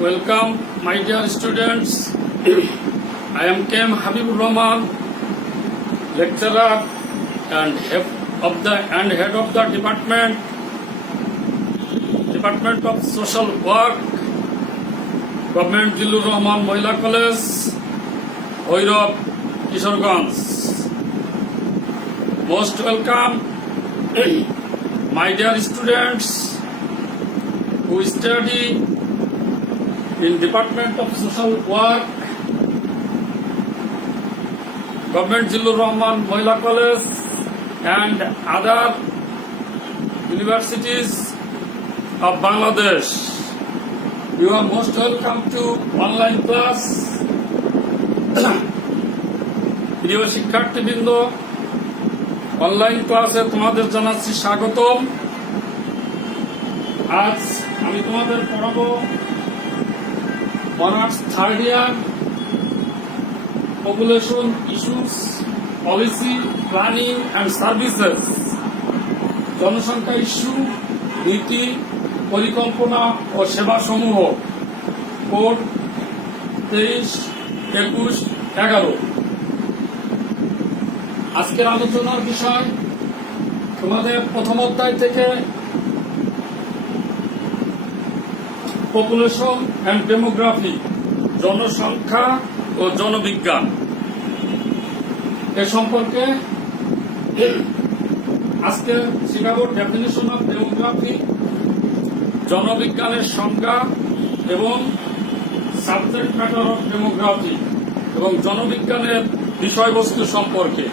Welcome, my dear students. I am K.M. Habibur Rahman, lecturer and head of the Department of Social Work, Government Jillur Rahman Mohila College, Bhairab, Kishoreganj. Most welcome, my dear students who study in Department of Social Work, Government Jillur Rahman Mohila College and other universities of Bangladesh. You are most welcome to online class. প্রিয় শিক্ষার্থীবৃন্দ, online ক্লাসে তোমাদের জানাচ্ছি স্বাগতম। আজ আমি তোমাদের পড়াবো honours third year population issues, policy, planning and services, জনসংখ্যা ইস্যু, নীতি, পরিকল্পনা ও সেবাসমূহ, কোড 23, 21, 11। আজকের আলোচনার বিষয় তোমাদের প্রথম অধ্যায় থেকে পপুলেশন অ্যান্ড ডেমোগ্রাফি, জনসংখ্যা ও জনবিজ্ঞান এ সম্পর্কে আজকে শিখাবো ডেফিনিশন অফ ডেমোগ্রাফি, জনবিজ্ঞানের সংজ্ঞা এবং সাবজেক্ট ম্যাটার অফ ডেমোগ্রাফি এবং জনবিজ্ঞানের বিষয়বস্তু সম্পর্কে।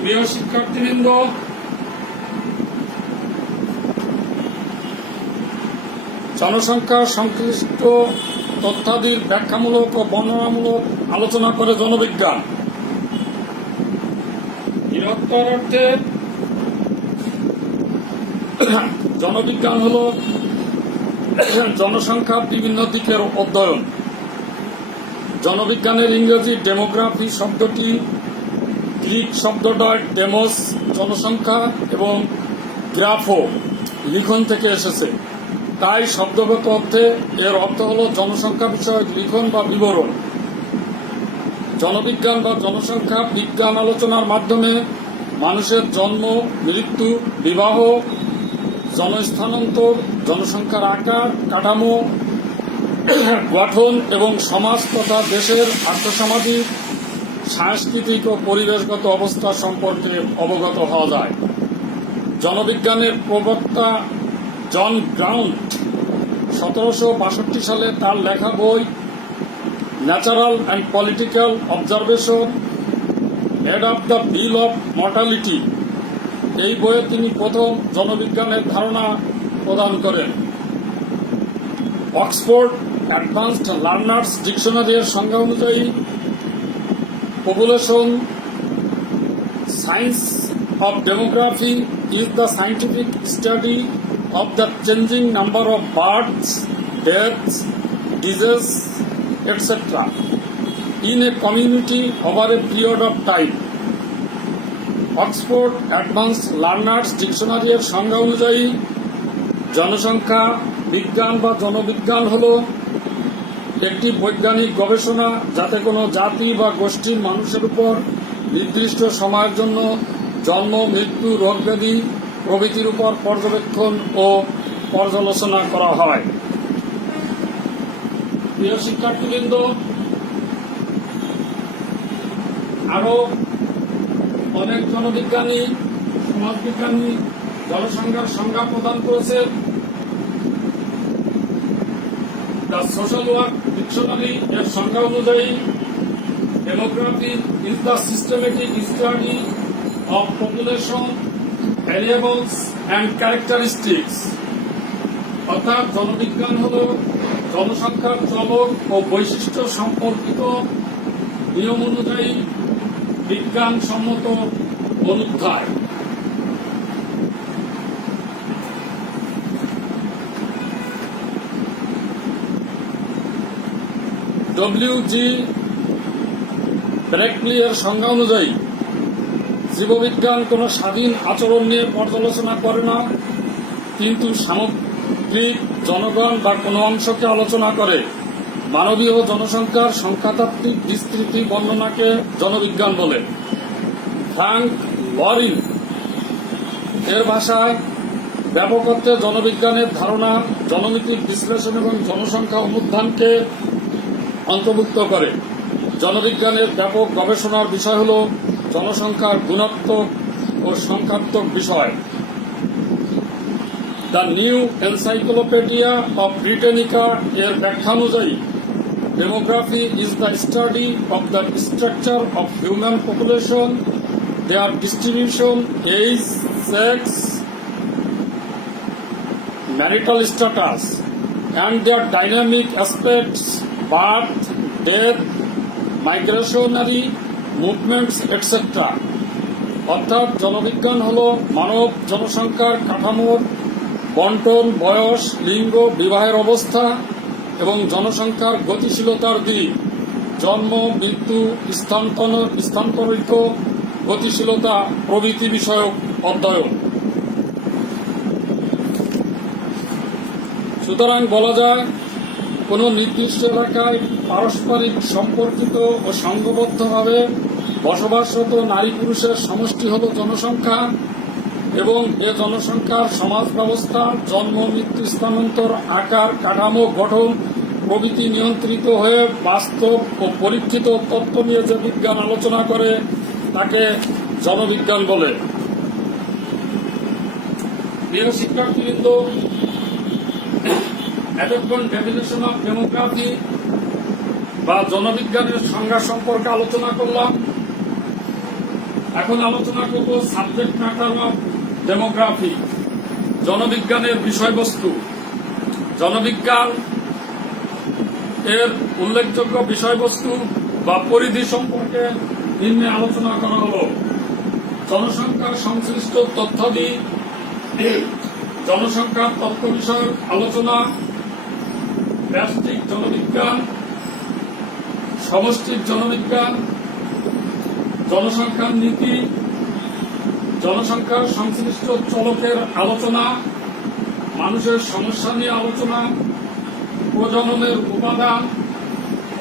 প্রিয় শিক্ষার্থীবৃন্দ, জনসংখ্যা সংশ্লিষ্ট তথ্যাদির ব্যাখ্যামূলক ও বর্ণনামূলক আলোচনা করে জনবিজ্ঞান। বৃহত্তর অর্থে জনবিজ্ঞান হল জনসংখ্যার বিভিন্ন দিকের অধ্যয়ন। জনবিজ্ঞানের ইংরেজি ডেমোগ্রাফি শব্দটি গ্রিক শব্দটা ডেমোস জনসংখ্যা এবং গ্রাফো লিখন থেকে এসেছে। তাই শব্দগত অর্থে এর অর্থ হল জনসংখ্যা বিষয়ক লিখন বা বিবরণ। জনবিজ্ঞান বা জনসংখ্যা বিজ্ঞান আলোচনার মাধ্যমে মানুষের জন্ম, মৃত্যু, বিবাহ, জনস্থানান্তর, জনসংখ্যার আকার, কাঠামো, গঠন এবং সমাজ তথা দেশের আর্থসামাজিক, সাংস্কৃতিক ও পরিবেশগত অবস্থা সম্পর্কে অবগত হওয়া যায়। জনবিজ্ঞানের প্রবক্তা জন গ্রাউন্ট 1762 সালে তার লেখা বই natural and political observation head of the bill of mortality, এই বইয়ে তিনি প্রথম জনবিজ্ঞানের ধারণা প্রদান করেন। অক্সফোর্ড অ্যাডভান্সড লার্নার্স ডিকশনারি এর সংজ্ঞা অনুযায়ী population science of demography is the scientific study of the changing number of births, deaths, diseases, etc. in a community over a period of time. Oxford advance learners dictionary এর সংজ্ঞা অনুযায়ী জনসংখ্যা বিজ্ঞান বা জনবিজ্ঞান হল একটি বৈজ্ঞানিক গবেষণা যাতে কোনো জাতি বা গোষ্ঠীর মানুষের উপর নির্দিষ্ট সময়ের জন্য জন্ম, মৃত্যু, রোগ ব্যাধি প্রভৃতির উপর পর্যবেক্ষণ ও পর্যালোচনা করা হয়। প্রিয় শিক্ষার্থীবৃন্দ, আরো অনেক জনবিজ্ঞানী, সমাজবিজ্ঞানী জনসংখ্যার সংজ্ঞা প্রদান করেছেন। দ্য সোশ্যাল ওয়ার্ক ডিকশনারি এর সংজ্ঞা অনুযায়ী demography is the systematic study of population, variables and characteristics, অর্থাৎ জনবিজ্ঞান হল জনসংখ্যার চলক ও বৈশিষ্ট্য সম্পর্কিত নিয়ম অনুযায়ী বিজ্ঞানসম্মত অনুধ্যায়। ডব্লিউ.জি. ব্রেকলি এর সংজ্ঞা অনুযায়ী জীববিজ্ঞান কোনো স্বাধীন আচরণ নিয়ে পর্যালোচনা করে না, কিন্তু সামগ্রিক জনগণ বা কোনো অংশকে আলোচনা করে। মানবীয় জনসংখ্যার সংখ্যাতাত্ত্বিক বিস্তৃতি বর্ণনাকে জনবিজ্ঞান বলে। ফ্রাঙ্ক লরিন এর ভাষায় ব্যাপক অর্থে জনবিজ্ঞানের ধারণা জননীতির বিশ্লেষণ এবং জনসংখ্যা অনুধানকে অন্তর্ভুক্ত করে। জনবিজ্ঞানের ব্যাপক গবেষণার বিষয় হল জনসংখ্যার গুণাত্মক ও সংখ্যাত্মক বিষয়। The new encyclopaedia of Britannica এর ব্যাখ্যা অনুযায়ী demography is the study of the structure of human population, their distribution, age, sex, marital status, and their dynamic aspects, birth, death, migrationary movements, etc. অর্থাৎ জনবিজ্ঞান হল মানব জনসংখ্যার কাঠামোর বন্টন, বয়স, লিঙ্গ, বিবাহের অবস্থা এবং জনসংখ্যার গতিশীলতার দিক, জন্ম, মৃত্যু, স্থানান্তরিত গতিশীলতা প্রভৃতি বিষয়ক অধ্যয়ন। সুতরাং বলা যায়, কোনো নির্দিষ্ট এলাকায় পারস্পরিক সম্পর্কিত ও সংঘবদ্ধভাবে বসবাসরত নারী পুরুষের সমষ্টি হল জনসংখ্যা, এবং এ জনসংখ্যার সমাজ ব্যবস্থা, জন্ম, মৃত্যু, স্থানান্তর, আকার, কাঠামো, গঠন প্রভৃতি নিয়ন্ত্রিত হয়ে বাস্তব ও পরীক্ষিত তত্ত্ব নিয়ে যে বিজ্ঞান আলোচনা করে তাকে জনবিজ্ঞান বলে। প্রিয় শিক্ষার্থীবৃন্দ, এতক্ষণ ডেফিনেশন অফ ডেমোগ্রাফি বা জনবিজ্ঞানের সংজ্ঞা সম্পর্কে আলোচনা করলাম। এখন আলোচনা করব সাবজেক্ট ম্যাটার অফ ডেমোগ্রাফি, জনবিজ্ঞানের বিষয়বস্তু। জনবিজ্ঞান এর উল্লেখযোগ্য বিষয়বস্তু বা পরিধি সম্পর্কে নিম্নে আলোচনা করা হল। জনসংখ্যার সংশ্লিষ্ট তথ্যাদি, জনসংখ্যার তথ্য বিষয়ক আলোচনা, ব্যষ্টিক জনবিজ্ঞান, সমষ্টিক জনবিজ্ঞান, জনসংখ্যার নীতি, জনসংখ্যার সংশ্লিষ্ট চলকের আলোচনা, মানুষের সমস্যা নিয়ে আলোচনা, প্রজননের উপাদান,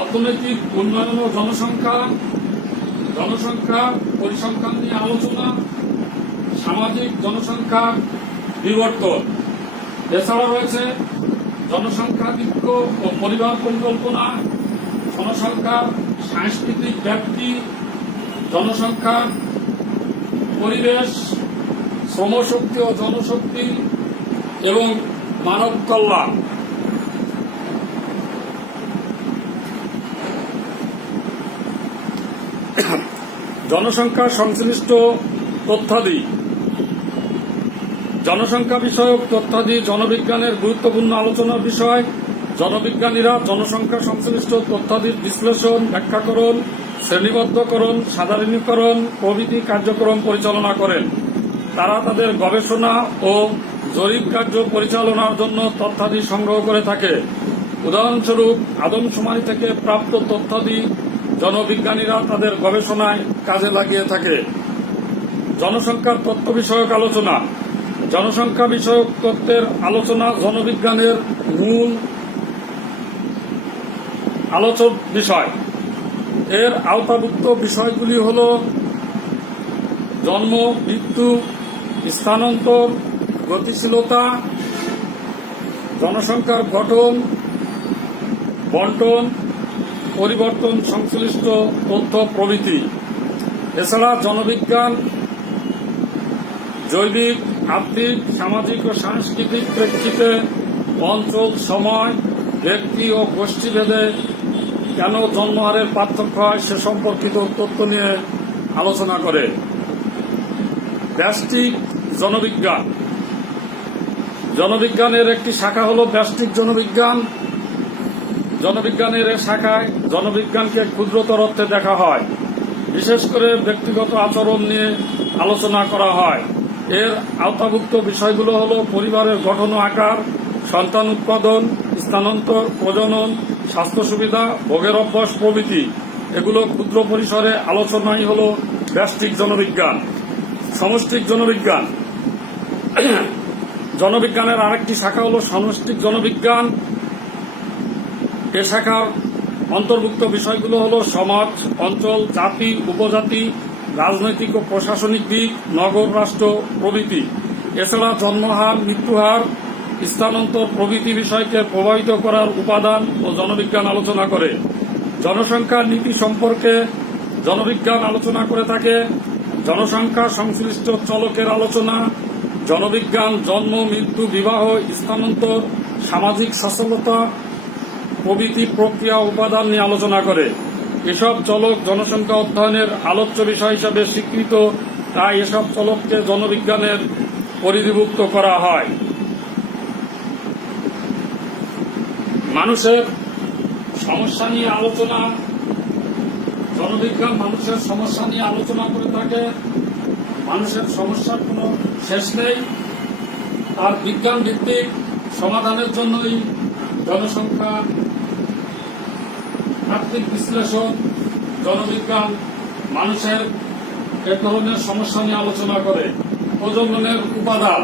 অর্থনৈতিক উন্নয়ন ও জনসংখ্যা, জনসংখ্যা পরিসংখ্যান নিয়ে আলোচনা, সামাজিক জনসংখ্যার বিবর্তন। এছাড়া রয়েছে জনসংখ্যাধিক্য ও পরিবার পরিকল্পনা, জনসংখ্যার সাংস্কৃতিক ব্যাপ্তি, জনসংখ্যার পরিবেশ, শ্রমশক্তি ও জনশক্তি এবং মানব কল্যাণ। জনসংখ্যা সংশ্লিষ্ট তথ্যাদি, জনসংখ্যা বিষয়ক তথ্যাদি জনবিজ্ঞানের গুরুত্বপূর্ণ আলোচনার বিষয়। জনবিজ্ঞানীরা জনসংখ্যা সংশ্লিষ্ট তথ্যাদির বিশ্লেষণ, ব্যাখ্যাকরণ, শ্রেণীবদ্ধকরণ, সাধারণীকরণ প্রভৃতি কার্যক্রম পরিচালনা করেন। তারা তাদের গবেষণা ও জরিপ কার্য পরিচালনার জন্য তথ্যাদি সংগ্রহ করে থাকে। উদাহরণস্বরূপ, আদমশুমারি থেকে প্রাপ্ত তথ্যাদি জনবিজ্ঞানীরা তাদের গবেষণায় কাজে লাগিয়ে থাকে। জনসংখ্যার তথ্য বিষয়ক আলোচনা। জনসংখ্যা বিষয়ক তথ্যের আলোচনা জনবিজ্ঞানের মূল আলোচক বিষয়। এর আওতাভুক্ত বিষয়গুলি হল জন্ম, মৃত্যু, স্থানান্তর, গতিশীলতা, জনসংখ্যার গঠন, বন্টন, পরিবর্তন সংশ্লিষ্ট তথ্য প্রভৃতি। এছাড়া জনবিজ্ঞান জৈবিক, আর্থিক, সামাজিক ও সাংস্কৃতিক প্রেক্ষিতে অঞ্চল, সময়, ব্যক্তি ও গোষ্ঠীভেদে কেন জন্মহারের পার্থক্য হয় সে সম্পর্কিত তথ্য নিয়ে আলোচনা করে। ব্যষ্টিক জনবিজ্ঞান। জনবিজ্ঞানের একটি শাখা হল ব্যষ্টিক জনবিজ্ঞান। জনবিজ্ঞানের এ শাখায় জনবিজ্ঞানকে ক্ষুদ্রতর অর্থে দেখা হয়। বিশেষ করে ব্যক্তিগত আচরণ নিয়ে আলোচনা করা হয়। এর আওতাভুক্ত বিষয়গুলো হল পরিবারের গঠন ও আকার, সন্তান উৎপাদন, স্থানান্তর, প্রজনন, স্বাস্থ্য সুবিধা, ভোগের অভ্যাস প্রভৃতি। এগুলো ক্ষুদ্র পরিসরে আলোচনাই হল ব্যষ্টিক জনবিজ্ঞান। সমষ্টিক জনবিজ্ঞান। জনবিজ্ঞানের আরেকটি শাখা হল সমষ্টিক জনবিজ্ঞান। এ শাখার অন্তর্ভুক্ত বিষয়গুলো হল সমাজ, অঞ্চল, জাতি, উপজাতি, রাজনৈতিক ও প্রশাসনিক দিক, নগর রাষ্ট্র প্রভৃতি। এছাড়া জন্মহার, মৃত্যুহার, স্থানান্তর প্রভৃতি বিষয়কে প্রভাবিত করার উপাদান ও জনবিজ্ঞান আলোচনা করে। জনসংখ্যার নীতি সম্পর্কে জনবিজ্ঞান আলোচনা করে থাকে। জনসংখ্যা সংশ্লিষ্ট চলকের আলোচনা, জনবিজ্ঞান জন্ম, মৃত্যু, বিবাহ, স্থানান্তর, সামাজিক সচলতা প্রভৃতি প্রক্রিয়া উপাদান নিয়ে আলোচনা করে। এসব চলক জনসংখ্যা অধ্যয়নের আলোচ্য বিষয় হিসাবে স্বীকৃত, তাই এসব চলককে জনবিজ্ঞানের পরিধিভুক্ত করা হয়। মানুষের সমস্যা নিয়ে আলোচনা, জনবিজ্ঞান মানুষের সমস্যা নিয়ে আলোচনা করে থাকে। মানুষের সমস্যার কোনো শেষ নেই, আর বিজ্ঞান ভিত্তিক সমাধানের জন্যই জনসংখ্যা, আর্থিক বিশ্লেষণ, জনবিজ্ঞান মানুষের এক ধরনের সমস্যা নিয়ে আলোচনা করে। প্রজননের উপাদান,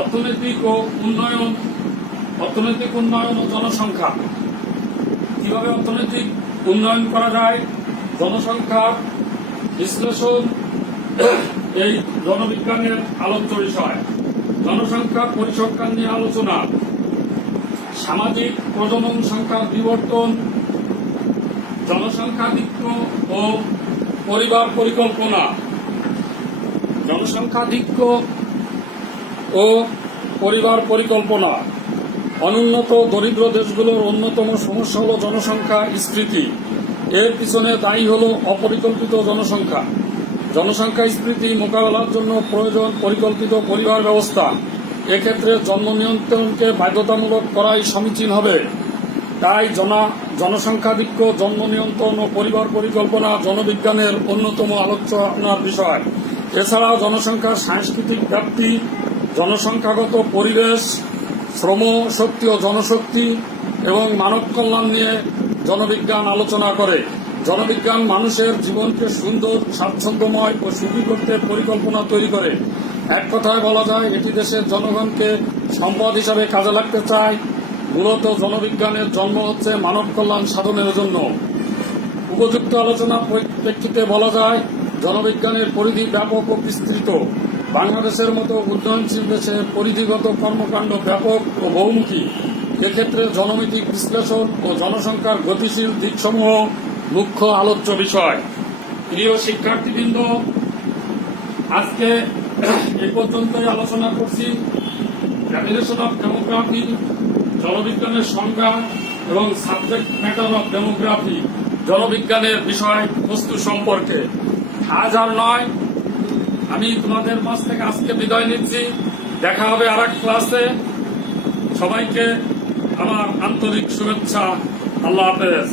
অর্থনৈতিক উন্নয়ন ও জনসংখ্যা। কিভাবে অর্থনৈতিক উন্নয়ন করা যায়, জনসংখ্যা বিশ্লেষণ এই জনবিজ্ঞানের আলোচ্য বিষয়। জনসংখ্যা পরিসংখ্যান নিয়ে আলোচনা, সামাজিক প্রজনন সংখ্যার বিবর্তন, জনসংখ্যাধিক্য ও পরিবার পরিকল্পনা। জনসংখ্যাধিক্য ও পরিবার পরিকল্পনা। অনুন্নত দরিদ্র দেশগুলোর অন্যতম সমস্যা হল জনসংখ্যা স্ফীতি। এর পিছনে দায়ী হল অপরিকল্পিত জনসংখ্যা। জনসংখ্যা স্ফীতি মোকাবেলার জন্য প্রয়োজন পরিকল্পিত পরিবার ব্যবস্থা। এক্ষেত্রে জন্ম নিয়ন্ত্রণকে বাধ্যতামূলক করাই সমীচীন হবে। তাই জনসংখ্যাধিক্য, জন্ম নিয়ন্ত্রণ ও পরিবার পরিকল্পনা জনবিজ্ঞানের অন্যতম আলোচনার বিষয়। এছাড়াও জনসংখ্যার সাংস্কৃতিক ব্যাপ্তি, জনসংখ্যাগত পরিবেশ, শ্রম শক্তি ও জনশক্তি এবং মানব কল্যাণ নিয়ে জনবিজ্ঞান আলোচনা করে। জনবিজ্ঞান মানুষের জীবনকে সুন্দর, স্বাচ্ছন্দ্যময় ও সুখী করতে পরিকল্পনা তৈরি করে। এক কথায় বলা যায়, এটি দেশের জনগণকে সম্পদ হিসাবে কাজে লাগতে চায়। মূলত জনবিজ্ঞানের জন্ম হচ্ছে মানব কল্যাণ সাধনের জন্য। উপযুক্ত আলোচনার প্রেক্ষিতে বলা যায়, জনবিজ্ঞানের পরিধি ব্যাপক ও বিস্তৃত। বাংলাদেশের মতো উন্নয়নশীল দেশে পরিধিগত কর্মকাণ্ড ব্যাপক ও বহুমুখী। এক্ষেত্রে জনমিতিক বিশ্লেষণ ও জনসংখ্যার গতিশীল দিকসমূহ মুখ্য আলোচ্য বিষয়। প্রিয় শিক্ষার্থীবৃন্দ, আজকে এই পর্যন্তই আলোচনা করছি ডেফিনেশন অফ ডেমোগ্রাফি, জনবিজ্ঞানের সংজ্ঞা এবং সাবজেক্ট ম্যাটার অফ ডেমোগ্রাফি, জনবিজ্ঞানের বিষয় বস্তু সম্পর্কে। আজ আর নয়, আমি তোমাদের মাঝ থেকে আজকে বিদায় নিচ্ছি। দেখা হবে আরেক ক্লাসে। সবাইকে আমার আন্তরিক শুভেচ্ছা। আল্লাহ হাফেজ।